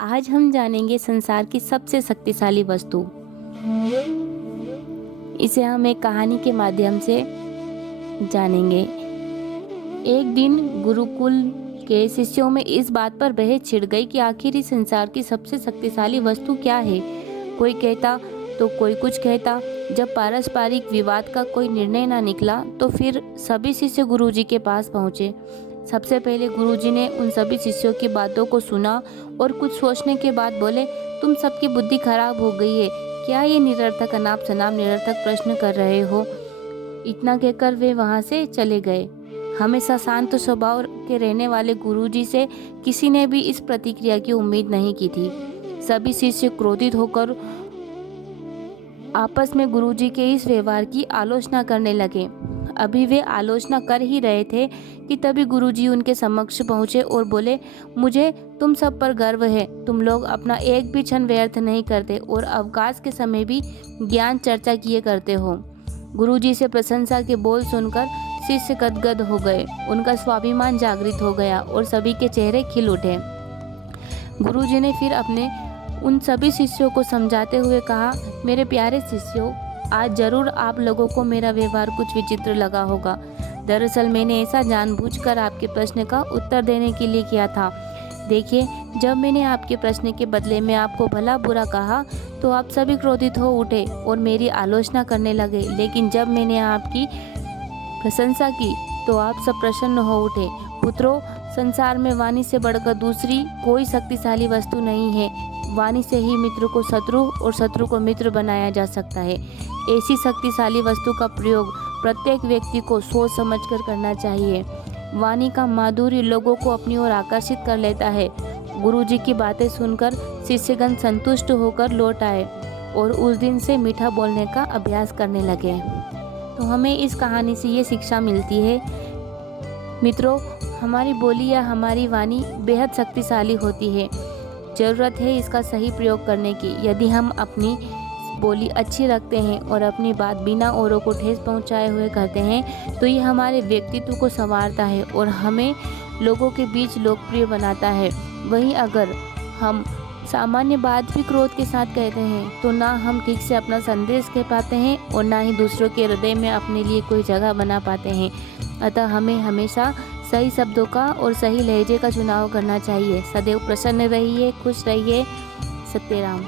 आज हम जानेंगे संसार की सबसे शक्तिशाली वस्तु। इसे हम एक कहानी के माध्यम से जानेंगे। एक दिन गुरुकुल के शिष्यों में इस बात पर बहस छिड़ गई कि आखिर इस संसार की सबसे शक्तिशाली वस्तु क्या है। कोई कहता तो कोई कुछ कहता। जब पारस्परिक विवाद का कोई निर्णय ना निकला तो फिर सभी शिष्य गुरुजी के पास पहुँचे। सबसे पहले गुरुजी ने उन सभी शिष्यों की बातों को सुना और कुछ सोचने के बाद बोले, तुम सबकी बुद्धि खराब हो गई है। क्या ये निरर्थक अनाप शनाप निरर्थक प्रश्न कर रहे हो। इतना कहकर वे वहाँ से चले गए। हमेशा शांत स्वभाव के रहने वाले गुरुजी से किसी ने भी इस प्रतिक्रिया की उम्मीद नहीं की थी। सभी शिष्य क्रोधित होकर आपस में गुरुजी के इस व्यवहार की आलोचना करने लगे। अभी वे आलोचना कर ही रहे थे कि तभी गुरुजी उनके समक्ष पहुंचे और बोले, मुझे तुम सब पर गर्व है। तुम लोग अपना एक भी क्षण व्यर्थ नहीं करते और अवकाश के समय भी ज्ञान चर्चा किए करते हो। गुरुजी से प्रशंसा के बोल सुनकर शिष्य गदगद हो गए। उनका स्वाभिमान जागृत हो गया और सभी के चेहरे खिल उठे। गुरुजी ने फिर अपने उन सभी शिष्यों को समझाते हुए कहा, मेरे प्यारे शिष्यों, आज जरूर आप लोगों को मेरा व्यवहार कुछ विचित्र लगा होगा। दरअसल मैंने ऐसा जानबूझकर आपके प्रश्न का उत्तर देने के लिए किया था। देखिए, जब मैंने आपके प्रश्न के बदले में आपको भला बुरा कहा तो आप सभी क्रोधित हो उठे और मेरी आलोचना करने लगे, लेकिन जब मैंने आपकी प्रशंसा की तो आप सब प्रसन्न हो उठे। पुत्रों, संसार में वाणी से बढ़कर दूसरी कोई शक्तिशाली वस्तु नहीं है। वाणी से ही मित्र को शत्रु और शत्रु को मित्र बनाया जा सकता है। ऐसी शक्तिशाली वस्तु का प्रयोग प्रत्येक व्यक्ति को सोच समझकर करना चाहिए। वाणी का माधुर्य लोगों को अपनी ओर आकर्षित कर लेता है। गुरुजी की बातें सुनकर शिष्यगण संतुष्ट होकर लौट आए और उस दिन से मीठा बोलने का अभ्यास करने लगे। तो हमें इस कहानी से ये शिक्षा मिलती है, मित्रों, हमारी बोली या हमारी वाणी बेहद शक्तिशाली होती है। ज़रूरत है इसका सही प्रयोग करने की। यदि हम अपनी बोली अच्छी रखते हैं और अपनी बात बिना औरों को ठेस पहुंचाए हुए करते हैं तो ये हमारे व्यक्तित्व को संवारता है और हमें लोगों के बीच लोकप्रिय बनाता है। वहीं अगर हम सामान्य बात भी क्रोध के साथ कहते हैं तो ना हम ठीक से अपना संदेश कह पाते हैं और ना ही दूसरों के हृदय में अपने लिए कोई जगह बना पाते हैं। अतः हमें हमेशा सही शब्दों का और सही लहजे का चुनाव करना चाहिए। सदैव प्रसन्न रहिए, खुश रहिए। सत्यराम।